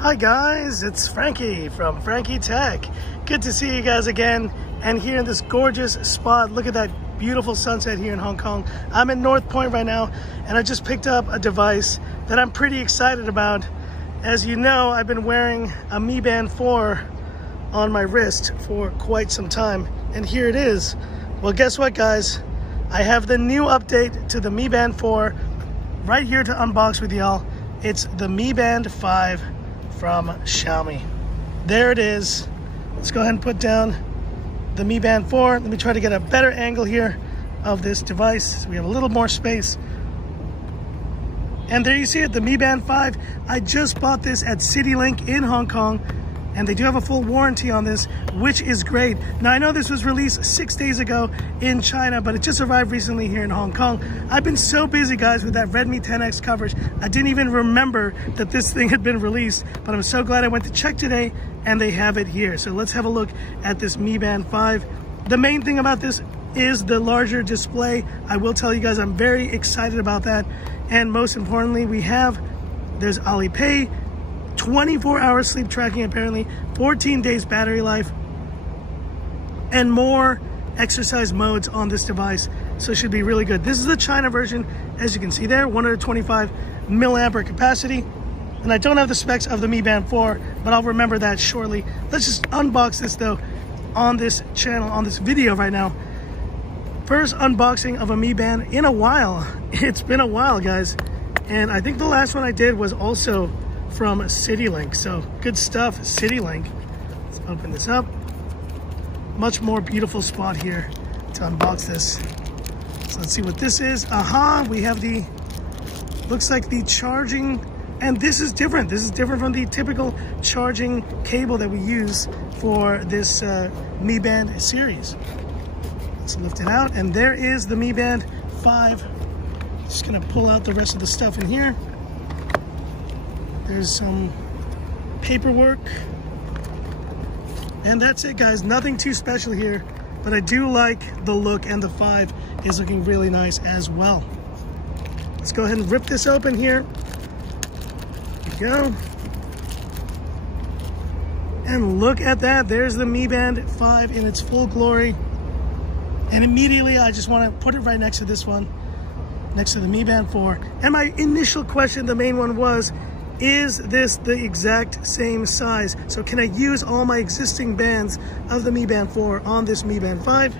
Hi guys, it's Frankie from Frankie Tech. Good to see you guys again, and here in this gorgeous spot. Look at that beautiful sunset here in Hong Kong. I'm in North Point right now, and I just picked up a device that I'm pretty excited about. As you know, I've been wearing a Mi Band 4 on my wrist for quite some time, and here it is. Well, guess what guys? I have the new update to the Mi Band 4 right here to unbox with y'all. It's the Mi Band 5 from Xiaomi. There it is. Let's go ahead and put down the Mi Band 4. Let me try to get a better angle here of this device so we have a little more space. And there you see it, the Mi Band 5. I just bought this at CityLink in Hong Kong, and they do have a full warranty on this, which is great. Now I know this was released 6 days ago in China, but it just arrived recently here in Hong Kong. I've been so busy guys with that Redmi 10X coverage, I didn't even remember that this thing had been released, but I'm so glad I went to check today and they have it here. So let's have a look at this Mi Band 5. The main thing about this is the larger display. I will tell you guys I'm very excited about that. And most importantly, there's Alipay, 24-hour sleep tracking apparently, 14 days battery life, and more exercise modes on this device, so it should be really good. This is the China version, as you can see there, 125 milliampere capacity, and I don't have the specs of the Mi Band 4, but I'll remember that shortly. Let's just unbox this though on this channel, on this video right now. First unboxing of a Mi Band in a while. It's been a while guys, and I think the last one I did was also from CityLink, so good stuff, CityLink. Let's open this up. Much more beautiful spot here to unbox this. So let's see what this is. Aha, we have looks like the charging, and this is different. This is different from the typical charging cable that we use for this Mi Band series. Let's lift it out, and there is the Mi Band 5. Just gonna pull out the rest of the stuff in here. There's some paperwork, and that's it guys. Nothing too special here, but I do like the look, and the 5 is looking really nice as well. Let's go ahead and rip this open here. There we go. And look at that, there's the Mi Band 5 in its full glory. And immediately I just want to put it right next to this one, next to the Mi Band 4. And my initial question, the main one was, is this the exact same size? So can I use all my existing bands of the Mi Band 4 on this Mi Band 5?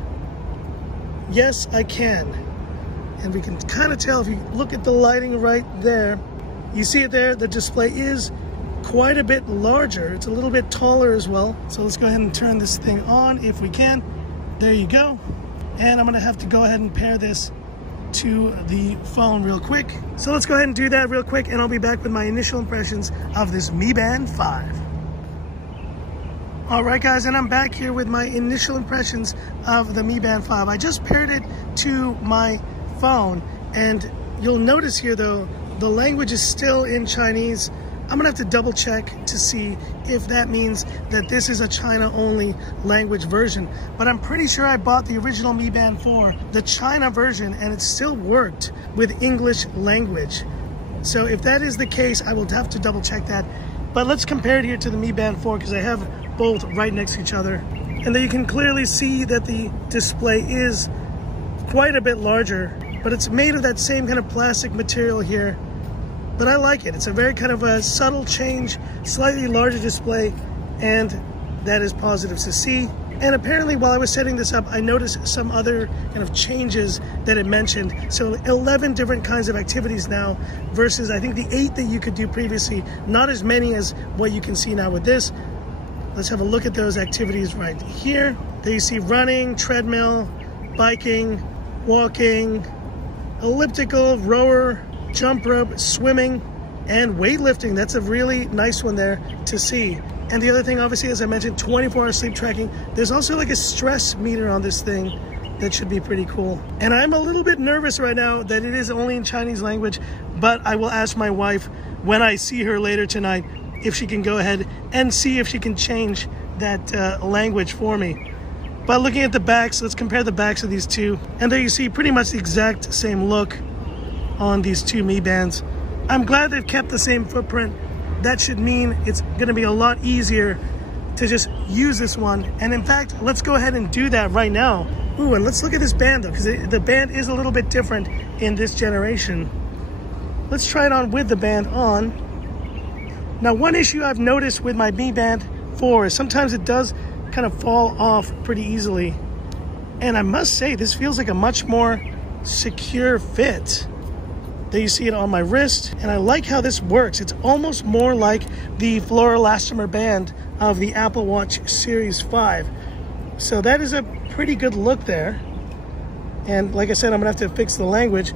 Yes, I can. And we can kind of tell if you look at the lighting right there. You see it there, the display is quite a bit larger. It's a little bit taller as well. So let's go ahead and turn this thing on if we can. There you go. And I'm gonna have to go ahead and pair this to the phone real quick. So let's go ahead and do that real quick, and I'll be back with my initial impressions of this Mi Band 5. All right guys, and I'm back here with my initial impressions of the Mi Band 5. I just paired it to my phone, and you'll notice here though, the language is still in Chinese. I'm gonna have to double check to see if that means that this is a China only language version. But I'm pretty sure I bought the original Mi Band 4, the China version, and it still worked with English language. So if that is the case, I will have to double check that. But let's compare it here to the Mi Band 4 because I have both right next to each other. And then you can clearly see that the display is quite a bit larger, but it's made of that same kind of plastic material here. But I like it. It's a very kind of a subtle change, slightly larger display, and that is positive to see. And apparently while I was setting this up, I noticed some other kind of changes that it mentioned. So 11 different kinds of activities now versus I think the 8 that you could do previously. Not as many as what you can see now with this. Let's have a look at those activities right here. There you see running, treadmill, biking, walking, elliptical, rower, jump rope, swimming, and weightlifting. That's a really nice one there to see. And the other thing, obviously, as I mentioned, 24-hour sleep tracking. There's also like a stress meter on this thing that should be pretty cool. And I'm a little bit nervous right now that it is only in Chinese language, but I will ask my wife when I see her later tonight if she can go ahead and see if she can change that language for me. But looking at the backs, let's compare the backs of these two. And there you see pretty much the exact same look on these two Mi Bands. I'm glad they've kept the same footprint that should mean it's gonna be a lot easier to just use this one. And in fact, let's go ahead and do that right now. Ooh, and let's look at this band though, because the band is a little bit different in this generation. Let's try it on with the band on. Now, one issue I've noticed with my Mi Band 4 is sometimes it does kind of fall off pretty easily. And I must say, this feels like a much more secure fit. There you see it on my wrist, and I like how this works. It's almost more like the fluoroelastomer band of the Apple Watch Series 5. So that is a pretty good look there. And like I said, I'm gonna have to fix the language.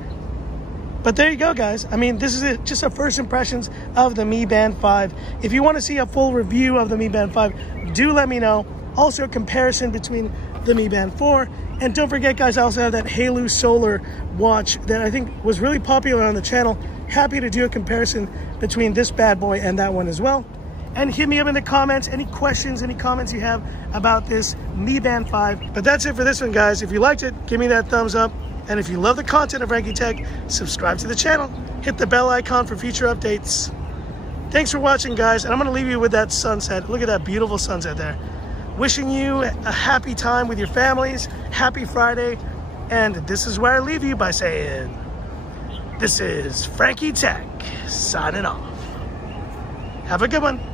But there you go, guys. I mean, this is it, just a first impressions of the Mi Band 5. If you want to see a full review of the Mi Band 5, do let me know. Also, a comparison between the Mi Band 4. And don't forget, guys, I also have that Halo Solar watch that I think was really popular on the channel. Happy to do a comparison between this bad boy and that one as well. And hit me up in the comments, any questions, any comments you have about this Mi Band 5. But that's it for this one, guys. If you liked it, give me that thumbs up. And if you love the content of Frankie Tech, subscribe to the channel. Hit the bell icon for future updates. Thanks for watching, guys. And I'm going to leave you with that sunset. Look at that beautiful sunset there. Wishing you a happy time with your families. Happy Friday. And this is where I leave you by saying, this is Frankie Tech signing off. Have a good one.